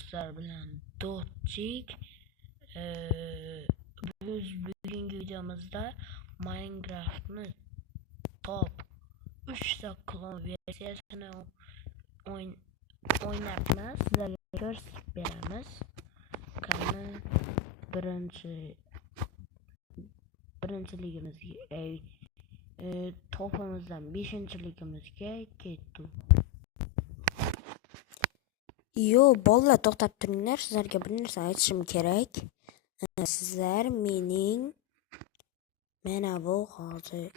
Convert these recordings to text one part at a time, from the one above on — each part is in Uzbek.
Dostlar bilen Dotçik. Biz bugünkü videomuzda Minecraft'ın top 3 klon versiyasını oynatmaz. Sizlerle gösterip beremiz. Kanı birinci ligimizge topumuzdan 5. ligimizge ketdi. Yo, bolla to'xtab turinglar, sizlarga bir narsa aytishim kerak. Sizlar mening mana bu hozir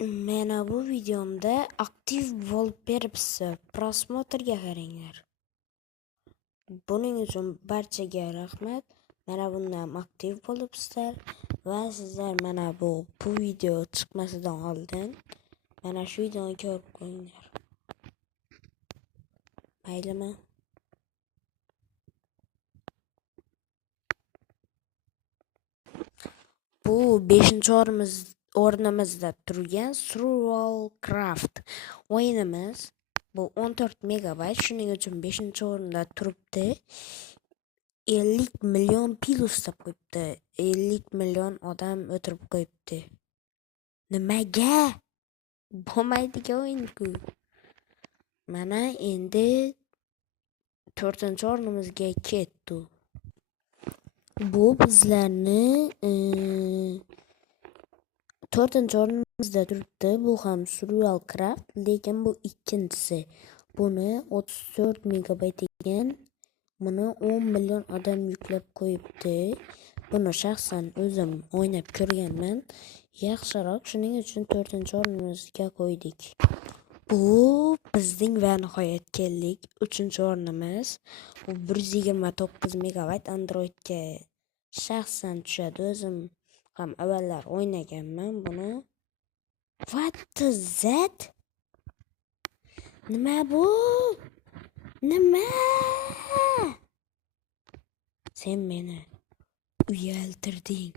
mana bu videomda aktiv bo'lib beribsiz. Prosmotrga qaranglar. Buning uchun barchaga rahmat. Mana bundan aktiv bo'libsizlar va sizlar mana bu video chiqmasidan oldin mana shu videoni ko'rib qo'yinglar. Maylimi? Bu 5-o'rnimizda turgan Survival Craft o'yinimiz. Bu 14 megabayt, shuning uchun 5-o'rinda turibdi. 50 million pil ustab qo'yibdi. 50 million odam o'tirib qo'yibdi. Nimaga? Bo'lmaydigan o'yin-ku. Mana endi 4-o'rnimizga ketdi. Bu bizlarni 4-o'rnimizda turibdi. Bu ham Survival Craft, lekin bu ikkinchisi. Buni 34 megabayt ekan. Buni 10 million odam yuklab qo'yibdi. Buni shaxsan o'zim o'ynab ko'rganman. Yaxshiroq, shuning uchun 4-o'rnimizga qo'ydik. Bu bizning va nihoyat keldik 3-o'rnimiz. Bu 129 megabayt Androidga shaxsan tushadi. O'zim ham avvallar o'ynaganman buni. What is that? Nima bu? Nima? Sen meni uyaltirding.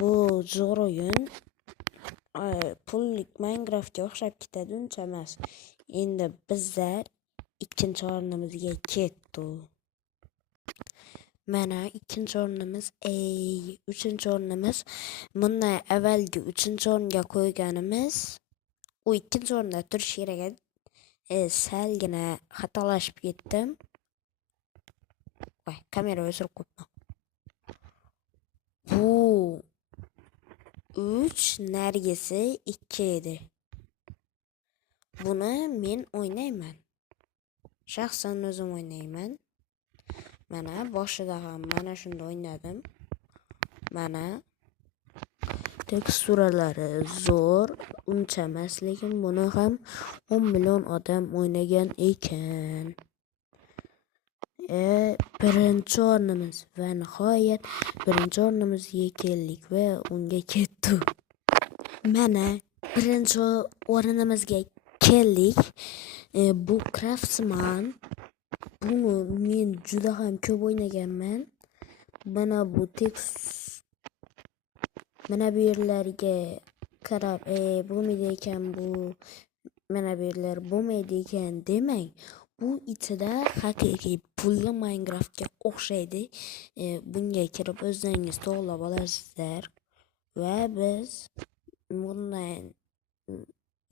Bu zo'r o'yin. Pullik Minecraftga o'xshab ketadi, uncha emas. Endi bizlar 2-o'rnimizga ketdi. Mana 2-o'rnimiz, 3-o'rnimiz. Bundan avvalgi 3-o'rnga qo'yganimiz u 2-o'rnda turish kerak edi. Salgina xatolashib ketdim. Voy, kamera o'chirib qo'yibman. Bu 3, nargisi 2 edi. Buni men o'ynayman. Shaxsan o'zim o'ynayman. Mana boshida ham mana shunda o'ynadim. Mana teksturalari zo'r, uncha emas, lekin buni ham 10 million odam o'ynagan ekan. 1-o'rnimiz va nihoyat 1-o'rnimizga keldik va unga ketdi. Mana 1-o'rnimizga keldik. Bu Craftsman. Buni men juda ham ko'p o'ynaganman. Mana bu mana bu yerlarga qarab, bo'lmaydi ekan bu. Mana bu yerlar bo'lmaydi ekan demang. Bu ichida haqiqiy pulli Minecraftga o'xshaydi. Bunga kirib o'zingiz to'g'rilab olasizlar. Va biz bundan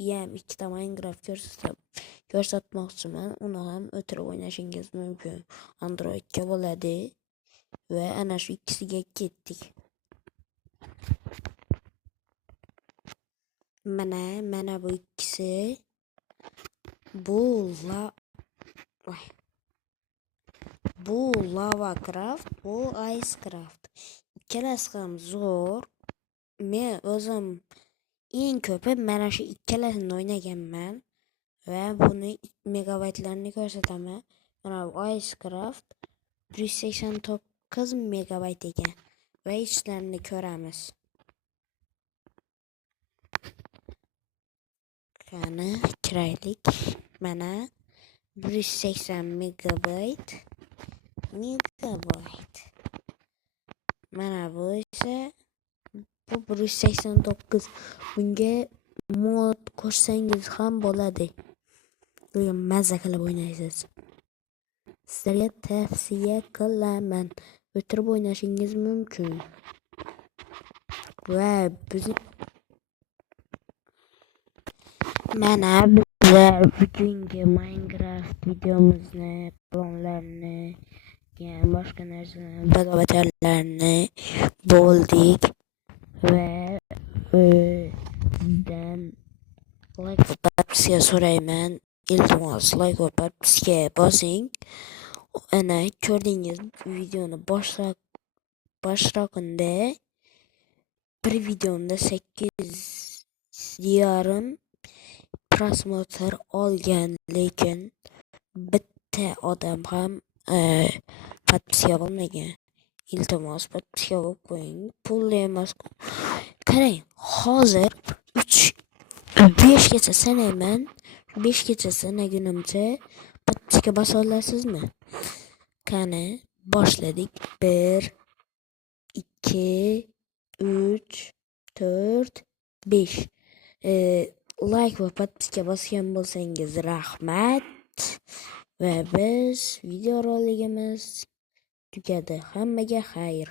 ham 2 ta Minecraft ko'rsatmoqchiman. Uni ham o'tirib o'ynashingiz mumkin. Androidga bo'ladi. Va ana shu ikkisiga ketdik. Mana bu ikkisi. Bu Lava Craft, bu Ice Craft. Ikkalasi ham zo'r. Men o'zim eng ko'pi mana shu ikkalasini o'ynaganman va buni megabaytlarini ko'rsataman. Mana bu Ice Craft 189 megabayt ekan va ishlarini ko'ramiz. Qani kiraylik. Mana 180 megabayt. Mana bu esa bu 189. Bunga mod qo'shsangiz ham bo'ladi. Buni mazza qilib o'ynaysiz. Sizlarga tavsiya qilaman. O'tirib o'ynashingiz mumkin. Va mana bizlar bugungi Minecraft videomizni, planlarni, boshqa narsalarni, badobatarlarni bo'ldik va sizdan like va podpiska so'rayman. Iltimos like va podpiska bosing. Ana ko'rdingiz videoni boshrog'ida bir videomda 8,5 prosmotr olgan, lekin bitta odam ham podpiska bo'lmagan. Iltimos podpiska bo'lib qo'ying. Pulli emas. Qarang, hozir 5 gacha sanayman. 5 gacha sanagunimcha podpiska bosa olasizmi? Qani, boshladik. 1 2 3 4 5. Like va podpiska bosgan bo'lsangiz rahmat. Va biz video roligimiz tugadi. Hammaga xayr.